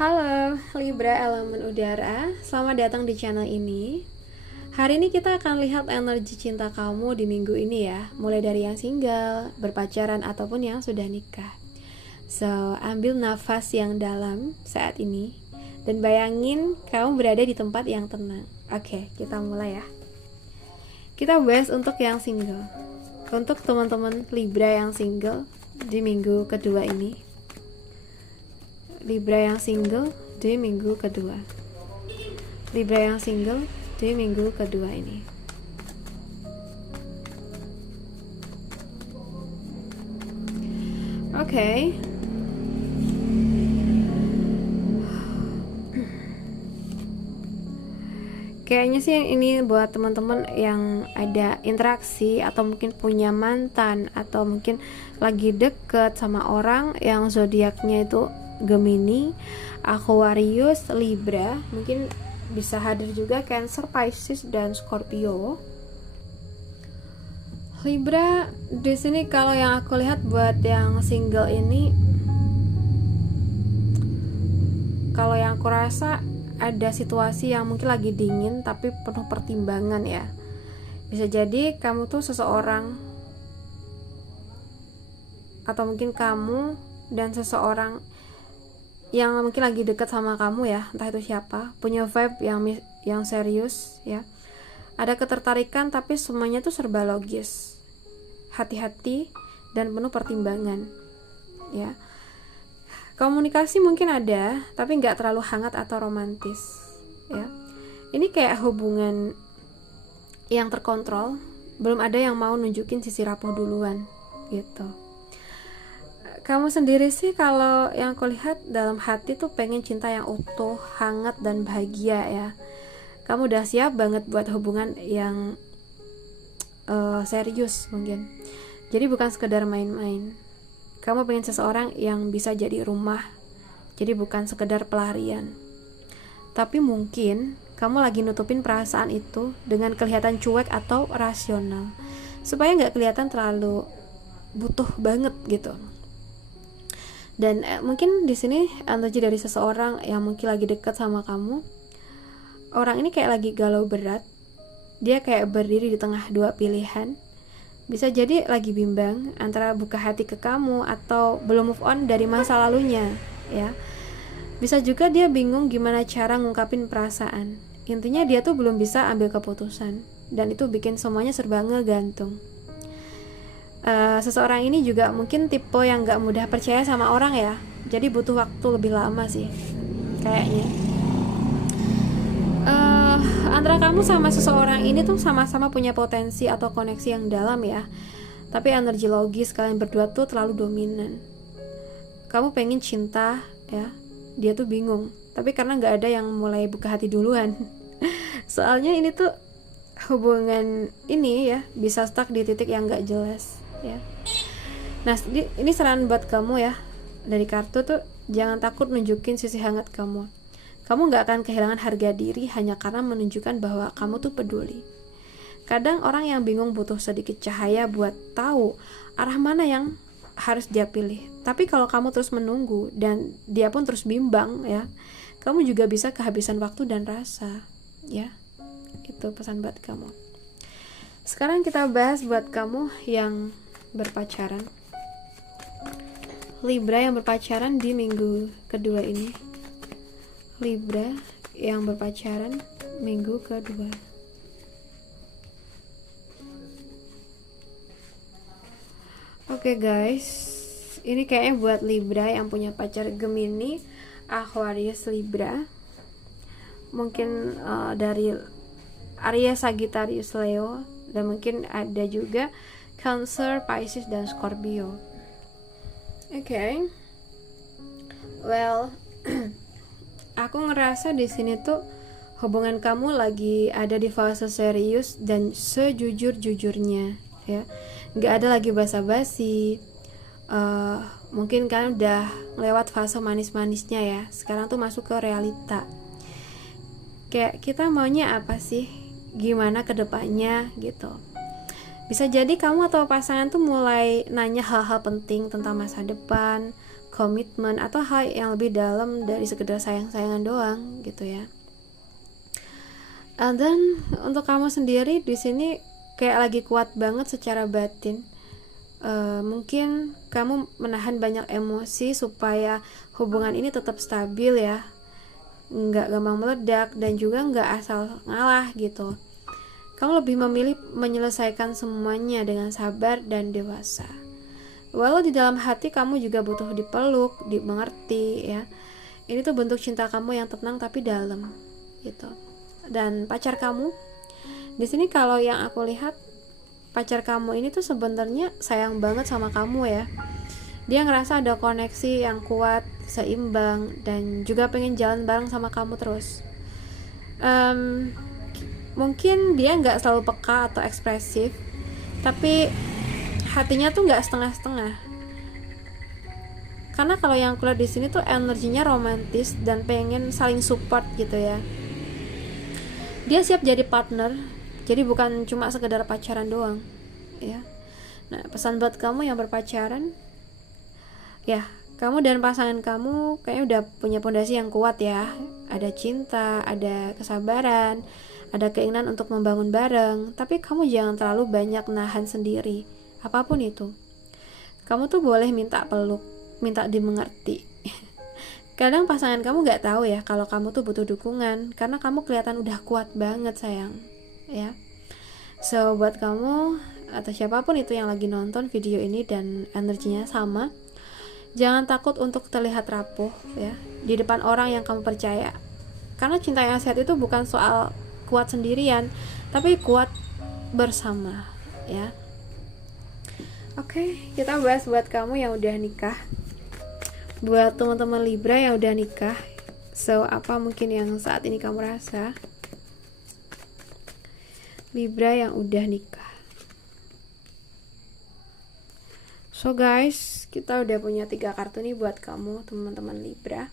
Halo Libra elemen udara, selamat datang di channel ini. Hari ini kita akan lihat energi cinta kamu di minggu ini ya, mulai dari yang single, berpacaran ataupun yang sudah nikah. So, ambil nafas yang dalam saat ini dan bayangin kamu berada di tempat yang tenang. Oke, kita mulai ya. Kita bahas untuk yang single. Untuk teman-teman Libra yang single di minggu kedua ini. Libra yang single di minggu kedua. Libra yang single di minggu kedua ini. Oke. Kayaknya sih ini buat teman-teman yang ada interaksi atau mungkin punya mantan atau mungkin lagi deket sama orang yang zodiaknya itu Gemini, Aquarius, Libra, mungkin bisa hadir juga Cancer, Pisces, dan Scorpio. Libra di sini kalau yang aku lihat buat yang single ini, kalau yang aku rasa ada situasi yang mungkin lagi dingin tapi penuh pertimbangan ya. Bisa jadi kamu tuh seseorang atau mungkin kamu dan seseorang yang mungkin lagi deket sama kamu ya, entah itu siapa, punya vibe yang serius ya. Ada ketertarikan tapi semuanya tuh serba logis, hati-hati dan penuh pertimbangan ya. Komunikasi mungkin ada tapi nggak terlalu hangat atau romantis ya. Ini kayak hubungan yang terkontrol, belum ada yang mau nunjukin sisi rapuh duluan gitu. Kamu sendiri sih kalau yang aku lihat dalam hati tuh pengen cinta yang utuh, hangat dan bahagia ya. Kamu udah siap banget buat hubungan yang serius mungkin. Jadi bukan sekedar main-main. Kamu pengen seseorang yang bisa jadi rumah. Jadi bukan sekedar pelarian. Tapi mungkin kamu lagi nutupin perasaan itu dengan kelihatan cuek atau rasional, supaya nggak kelihatan terlalu butuh banget gitu. Dan mungkin di sini energi dari seseorang yang mungkin lagi dekat sama kamu. Orang ini kayak lagi galau berat. Dia kayak berdiri di tengah dua pilihan. Bisa jadi lagi bimbang antara buka hati ke kamu atau belum move on dari masa lalunya, ya. Bisa juga dia bingung gimana cara ngungkapin perasaan. Intinya dia tuh belum bisa ambil keputusan dan itu bikin semuanya serba ngegantung. Seseorang ini juga mungkin tipe yang gak mudah percaya sama orang ya, jadi butuh waktu lebih lama sih kayaknya. Antara kamu sama seseorang ini tuh sama-sama punya potensi atau koneksi yang dalam ya, tapi energi logis kalian berdua tuh terlalu dominan. Kamu pengen cinta ya, dia tuh bingung, tapi karena gak ada yang mulai buka hati duluan. Soalnya ini tuh hubungan ini ya bisa stuck di titik yang gak jelas ya. Nah, ini saran buat kamu ya. Dari kartu tuh jangan takut nunjukin sisi hangat kamu. Kamu gak akan kehilangan harga diri hanya karena menunjukkan bahwa kamu tuh peduli. Kadang orang yang bingung butuh sedikit cahaya buat tahu arah mana yang harus dia pilih. Tapi kalau kamu terus menunggu dan dia pun terus bimbang ya, kamu juga bisa kehabisan waktu dan rasa ya. Itu pesan buat kamu. Sekarang kita bahas buat kamu yang berpacaran. Libra yang berpacaran di minggu kedua ini. Libra yang berpacaran minggu kedua. Oke guys, ini kayaknya buat Libra yang punya pacar Gemini, Aquarius, Libra. Mungkin dari Aries, Sagittarius, Leo, dan mungkin ada juga Cancer, Pisces, dan Scorpio. Oke. Well, aku ngerasa di sini tuh hubungan kamu lagi ada di fase serius dan sejujur-jujurnya ya. Gak ada lagi basa-basi. Mungkin kalian udah lewat fase manis-manisnya ya. Sekarang tuh masuk ke realita. Kayak kita maunya apa sih? Gimana kedepannya gitu. Bisa jadi kamu atau pasangan tuh mulai nanya hal-hal penting tentang masa depan, komitmen, atau hal yang lebih dalam dari sekedar sayang-sayangan doang gitu ya. Dan untuk kamu sendiri di sini kayak lagi kuat banget secara batin. Mungkin kamu menahan banyak emosi supaya hubungan ini tetap stabil ya, nggak gampang meledak dan juga nggak asal ngalah gitu. Kamu lebih memilih menyelesaikan semuanya dengan sabar dan dewasa. Walau di dalam hati kamu juga butuh dipeluk, dimengerti ya. Ini tuh bentuk cinta kamu yang tenang tapi dalam gitu. Dan pacar kamu di sini, kalau yang aku lihat, pacar kamu ini tuh sebenarnya sayang banget sama kamu ya. Dia ngerasa ada koneksi yang kuat, seimbang, dan juga pengen jalan bareng sama kamu terus. Mungkin dia nggak selalu peka atau ekspresif, tapi hatinya tuh nggak setengah-setengah. Karena kalau yang aku lihat di sini tuh energinya romantis dan pengen saling support gitu ya. Dia siap jadi partner, jadi bukan cuma sekedar pacaran doang ya. Nah, pesan buat kamu yang berpacaran ya, kamu dan pasangan kamu kayaknya udah punya fondasi yang kuat ya. Ada cinta, ada kesabaran, ada keinginan untuk membangun bareng. Tapi kamu jangan terlalu banyak nahan sendiri, apapun itu. Kamu tuh boleh minta peluk, minta dimengerti. Kadang pasangan kamu gak tahu ya kalau kamu tuh butuh dukungan, karena kamu kelihatan udah kuat banget sayang ya. So buat kamu atau siapapun itu yang lagi nonton video ini dan energinya sama, jangan takut untuk terlihat rapuh ya di depan orang yang kamu percaya. Karena cinta yang sehat itu bukan soal kuat sendirian, tapi kuat bersama ya. Oke, kita bahas buat kamu yang udah nikah. Buat teman-teman Libra yang udah nikah, so apa mungkin yang saat ini kamu rasa? Libra yang udah nikah. So guys, kita udah punya 3 kartu nih buat kamu teman-teman Libra.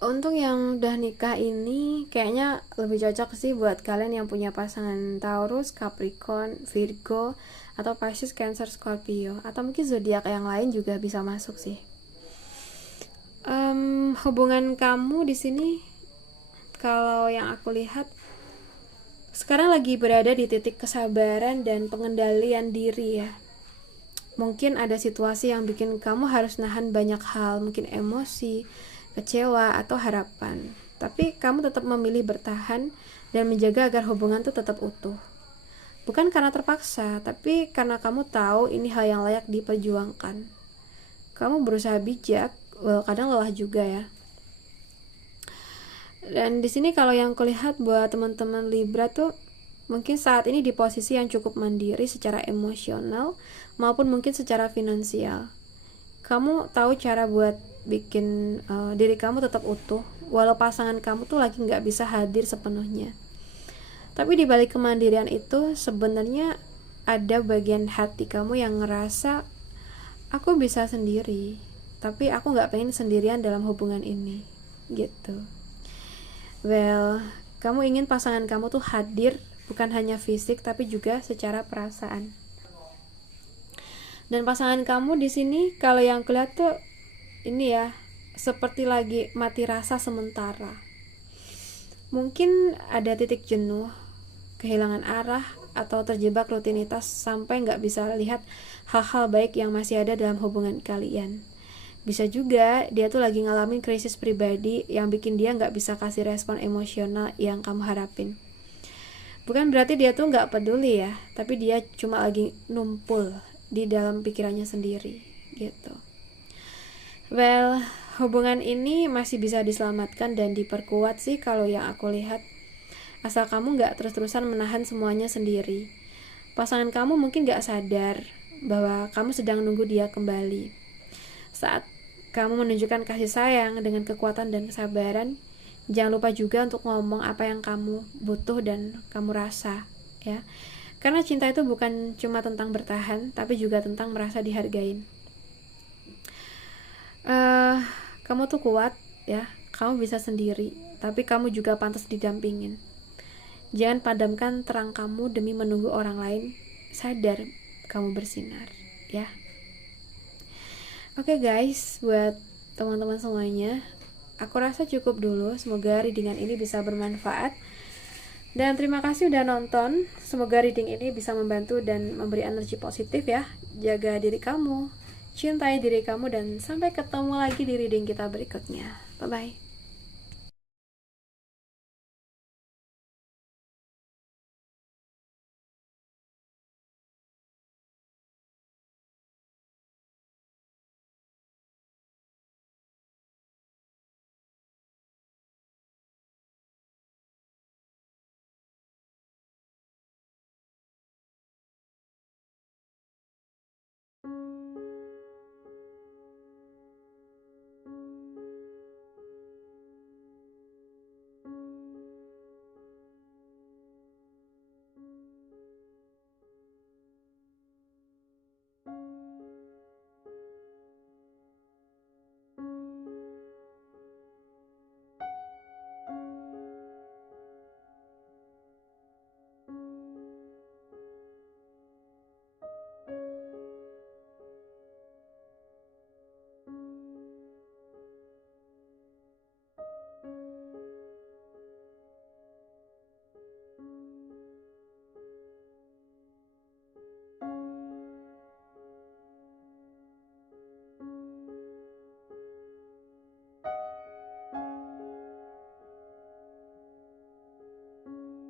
Untuk yang udah nikah ini kayaknya lebih cocok sih buat kalian yang punya pasangan Taurus, Capricorn, Virgo, atau Pisces, Cancer, Scorpio, atau mungkin zodiak yang lain juga bisa masuk sih. Hubungan kamu di sini, kalau yang aku lihat, sekarang lagi berada di titik kesabaran dan pengendalian diri ya. Mungkin ada situasi yang bikin kamu harus nahan banyak hal, mungkin emosi, kecewa, atau harapan. Tapi kamu tetap memilih bertahan dan menjaga agar hubungan itu tetap utuh. Bukan karena terpaksa, tapi karena kamu tahu ini hal yang layak diperjuangkan. Kamu berusaha bijak, kadang lelah juga ya. Dan di sini kalau yang kulihat buat teman-teman Libra tuh mungkin saat ini di posisi yang cukup mandiri secara emosional maupun mungkin secara finansial. Kamu tahu cara buat bikin diri kamu tetap utuh, walau pasangan kamu tuh lagi nggak bisa hadir sepenuhnya. Tapi di balik kemandirian itu sebenarnya ada bagian hati kamu yang ngerasa aku bisa sendiri, tapi aku nggak pengen sendirian dalam hubungan ini, gitu. Well, kamu ingin pasangan kamu tuh hadir bukan hanya fisik tapi juga secara perasaan. Dan pasangan kamu di sini kalau yang kulihat tuh ini ya, seperti lagi mati rasa sementara. Mungkin ada titik jenuh, kehilangan arah, atau terjebak rutinitas sampai nggak bisa lihat hal-hal baik yang masih ada dalam hubungan kalian. Bisa juga dia tuh lagi ngalamin krisis pribadi yang bikin dia nggak bisa kasih respon emosional yang kamu harapin. Bukan berarti dia tuh nggak peduli ya, tapi dia cuma lagi numpul di dalam pikirannya sendiri gitu. Well, hubungan ini masih bisa diselamatkan dan diperkuat sih kalau yang aku lihat. Asal kamu gak terus-terusan menahan semuanya sendiri. Pasangan kamu mungkin gak sadar bahwa kamu sedang nunggu dia kembali. Saat kamu menunjukkan kasih sayang dengan kekuatan dan kesabaran, jangan lupa juga untuk ngomong apa yang kamu butuh dan kamu rasa ya. Karena cinta itu bukan cuma tentang bertahan, tapi juga tentang merasa dihargain. Kamu tuh kuat ya, kamu bisa sendiri, tapi kamu juga pantas didampingin. Jangan padamkan terang kamu demi menunggu orang lain sadar kamu bersinar ya. Oke guys, buat teman-teman semuanya, aku rasa cukup dulu. Semoga readingan ini bisa bermanfaat. Dan terima kasih udah nonton. Semoga reading ini bisa membantu dan memberi energi positif ya. Jaga diri kamu, cintai diri kamu, dan sampai ketemu lagi di reading kita berikutnya. Bye-bye.